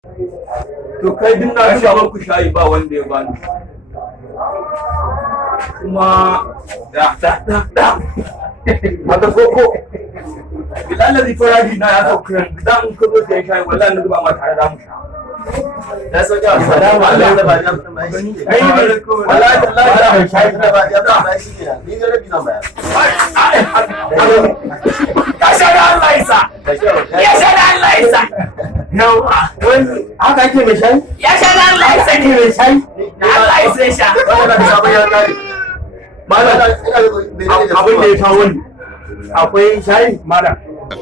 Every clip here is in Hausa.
To kai din na zuba muku shayi ba wanda ya bani. Kuma da. Mata koko. Bilal da faradi na ya sauka dan ka zo sai shayi wallahi na zuba ma tare da mu sha. Ya sauke wa salamu alaikum da ba ya fita mai shi ne. Wallahi da shayi da ba ya fita mai shi ne. Ni ga rabi zan bayar. Ya sha da Allah isa. Ya sha da Allah isa. Yawa. Haka ake mai shayi? Ya sha da Allah isa Ake mai shayi? Allah isa sha. Wannan da sabon ya kare. Malam abin da ya kawo ni. Akwai shayi? Malam.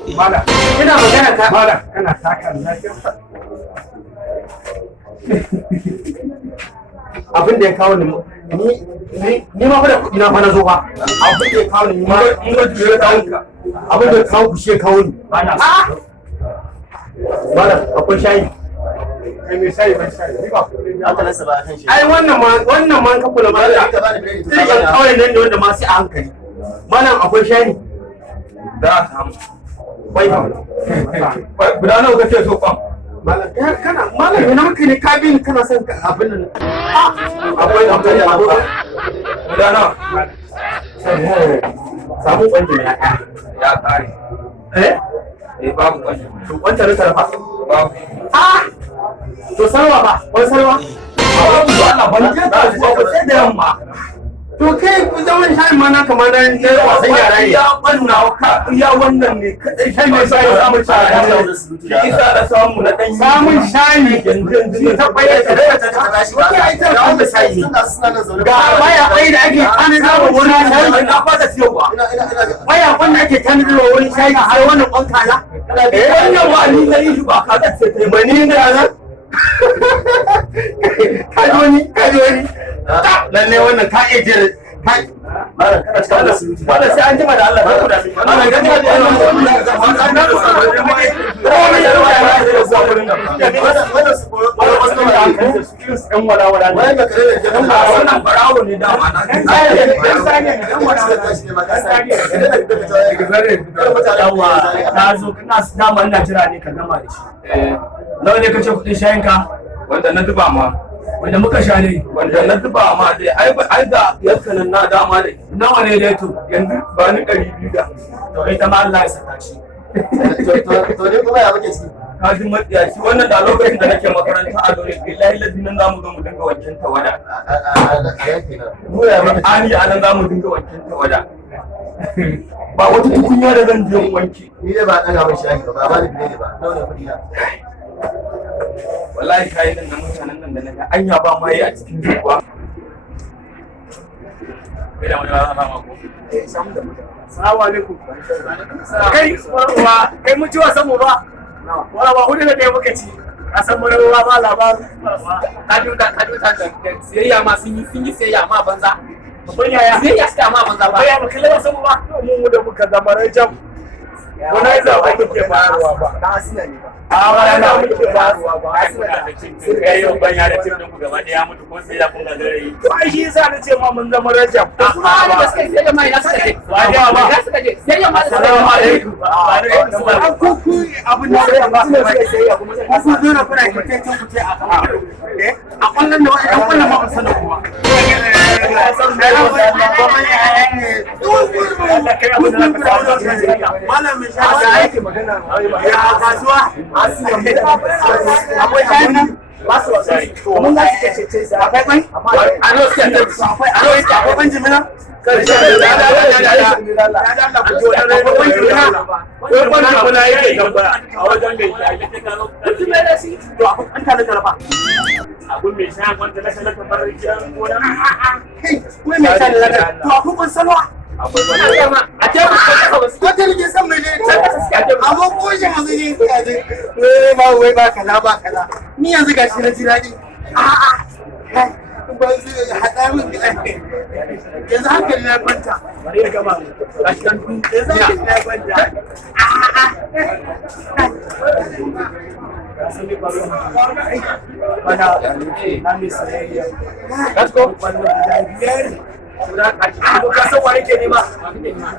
Ina magana ka. Malam kana taka lafiya. Abin da ya kawo ni ma fa da kuɗi na fa na zo fa. Abin da ya kawo ni ma ya kawo ka. abin da ya kawo ku shi ya kawo ni. Malam akwai shayi. Mai shayi mai shayi. Ai wannan ma ka kula ba da sai ban kawai nan da wanda ma sai a hankali. Malam akwai shayi. Da a samu. Bai fa. Guda nawa kake so kwan? Malam ina maka ne ka bin kana son abin nan. Akwai Guda nawa? samu kwanji na ɗaya. Ya kare. Babu kwanci. To kwanta na tarafa. Babu. To sarwa ba, wani sarwa? Babu Allah ban je kasuwa ba sai da yamma. To kai ku zaman shayin ma na kamar nan da wasan yara ne. Ya banna ka ya wannan ne kadai shi ne sai samu shayi. Shi isa da samu na dan Samun shayi yanzu ta bayyana ta tashi. Wani ai ta samu shayi. Ga waya ai da ake tanadar wa wurin shayi. na fata siyarwa. Waya wanda ake tanadar wa wurin shayi har wannan kwan kaza. Wannan wa ni na yi shi ba ka da sai Ba ni da nan. Kaji wani. Lalle wannan ka iya jere. Kai. Wannan sai an jima da Allah ba ku da shi. Wannan gani da wannan barawo ne da ma ta zo kana dama ina jira ne ka gama da shi. Nawa ne kace kudin shayin ka? wanda na zuba ma Wanda muka sha ne. wanda na zuba ma dai ai da yankanin na dama da Nawa ne dai to? yanzu ba ni 200 da To ita ma Allah ya saka shi. To ne kuma ya muke ciki. ka ji matsiyaci wannan da lokacin da nake makaranta a dole billahi ladin za mu zo mu dinga wankin tawada Mu ya muke ciki. ani a nan za mu dinga wankin tawada ba wata tukunya da zan je wanki Ni dai ba ɗaga mai shayi ba ba ni bile ba. Nawa ne kuɗi na? wallahi kayan nan na mutanen nan da naga anya ba ma yi a cikin zuwa bai da wani rana ma ko Assalamu alaikum. Kai warwa kai mutuwa samu ba. Wala ba hudu da ɗaya muka ci. Ka san mun ruwa ba labarin. ka duta da siyayya ma sun yi siyayya ma banza. Ban yaya. Siyayya suka ma banza ba. Baya mu kallon samu ba. mu da muka zama rajab wani zaɓa muke bayarwa ba Na asina ne ba. a wani da muke bayarwa ba Yau ban ya da cin ku gaba ɗaya mutu ko sai ya kun ga gare yi. to ai shi yasa na ce ma mun zama rajab Kuma da suka yi siyayya ma ina suka je. Wajewa ba. Ina suka je. Siyayya ma da suka Assalamu je. alaikum. Ba ni da kamar. an kuku abin da sai ba Ku zo na kuna kike ku ce a kan a kwallon da wani ɗan kwallon ma ba sanar kuma. Malamin shayi da yake magana ya kasuwa akwai shayi nan ba su wasu mun za su ke ce akwai bai a nan suka tafi akwai ban jimina an tare da rafa Abun mai sha wanda na sanar kamar rijiyar gona. kai kuma mai shayi da zaka to akwai ban salwa A ce mu ko ta rike san mai ne amma ko shi mazu ne ka ji wai ba wai ba kaza ba kaza ni yanzu gashi na ji daɗi a'a ban zai haɗa min yanzu hankali na kwanta Bari ya gama. yanzu hankali na kwanta Bana na mai sayayya. Let's go. Wannan guda biyar. ka san wa yake nema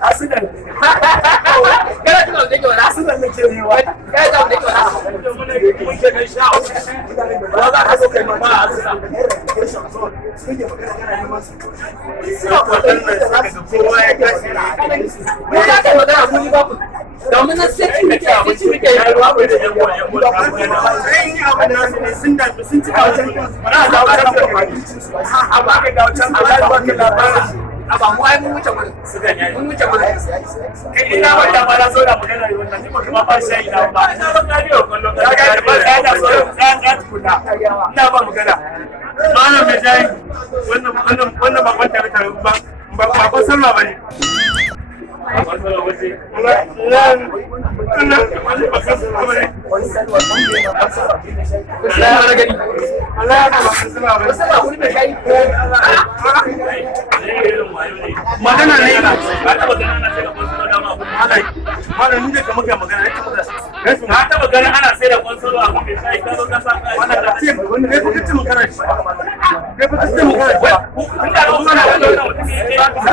asidan kana tuna da yake asidan nake nema kai da yake mun ke kai sha ba za ka zo kai ma asidan kowa ya kashi mu za ka magana mu ba ku domin na sai muke ruwa bai da yan uwan sun da sun ci ba za ka ga a ba ka ga wancan ba mu ai mun wuce gurin mun wuce gurin kai ina wanda ba na so da magana ne wannan ni ba kuma ba shi ina ba ina ba kariyo kullum ka ga ba sai da so da tukuna ina ba magana malam mai jayi wannan ba kwanta ba ba sallah bane magana ne malam ni da kamar ga magana na taba ganin ana sai da konsolo a kuma sai ka zo ka sa wannan da ce wani ne ku kici magana shi ne ku kici magana shi tun da kuma na wannan mutum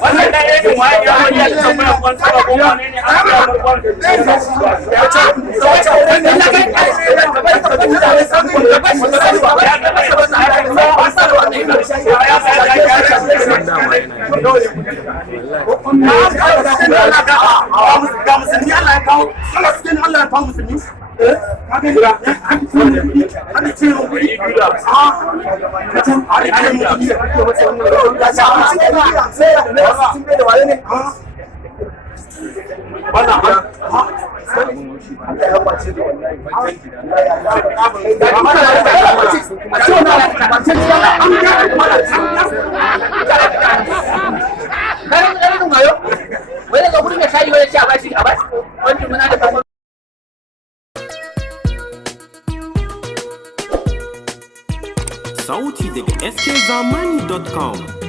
wannan da ya yi wani ya wani ya tambaya kwanci ba ko wane ne a Sauti daga skzamani.com